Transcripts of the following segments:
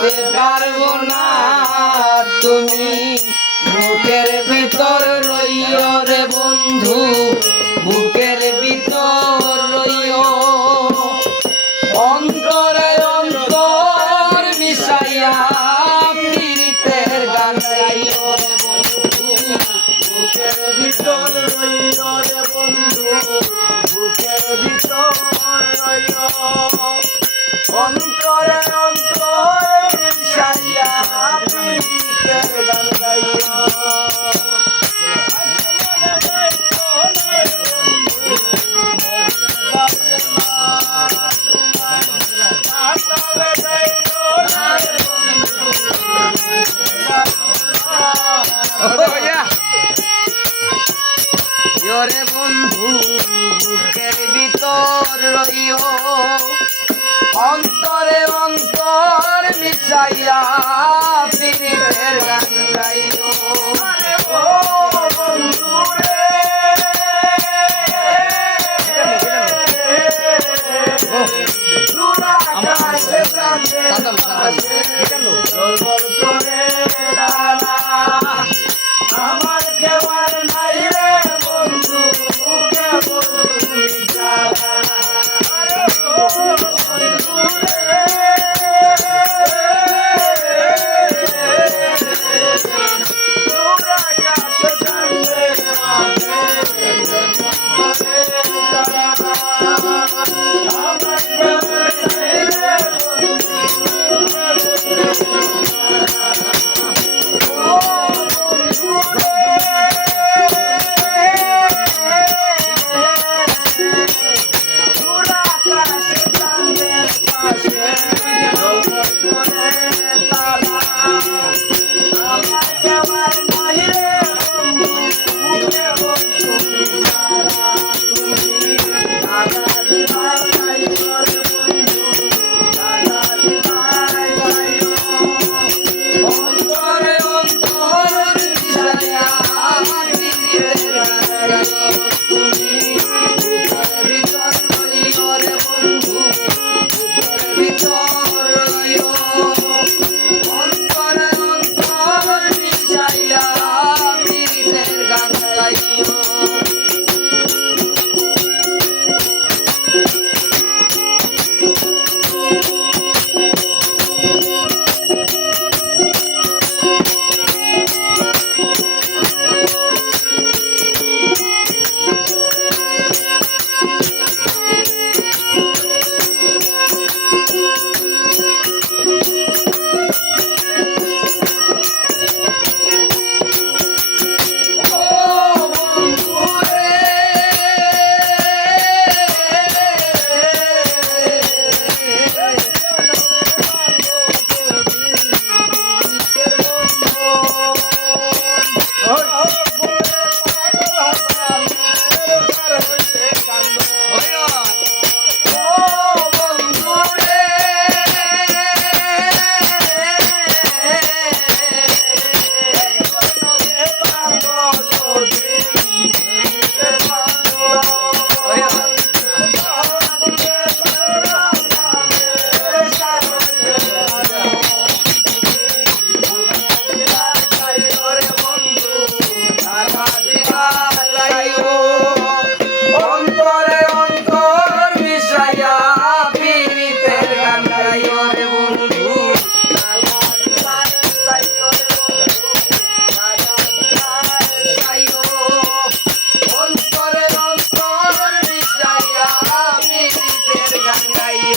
বুঝতে পারব না। তুমি বুকের ভিতর রইও রে বন্ধু, বুকের ভিতর রইও। অন্তরে অন্তর মিশাইয়া পীড়িতের গান গাইও রে বন্ধু। বুকের ভিতর রইল রে বন্ধু, বুকের ভিতর রইল ওরে বন্ধু বুকের ভিতর রইও। অন্তরে অন্তর মিশাইয়া পীড়িতের গান গাইও। আমার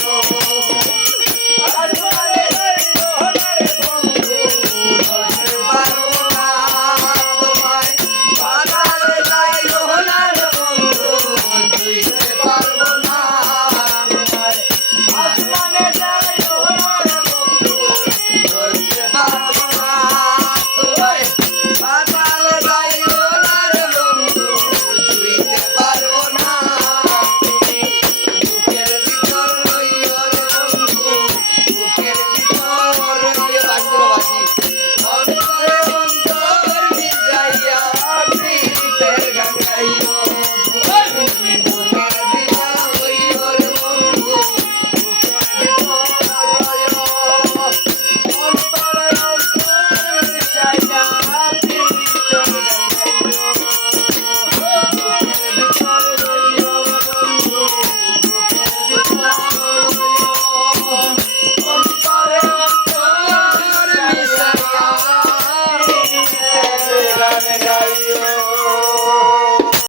Oh.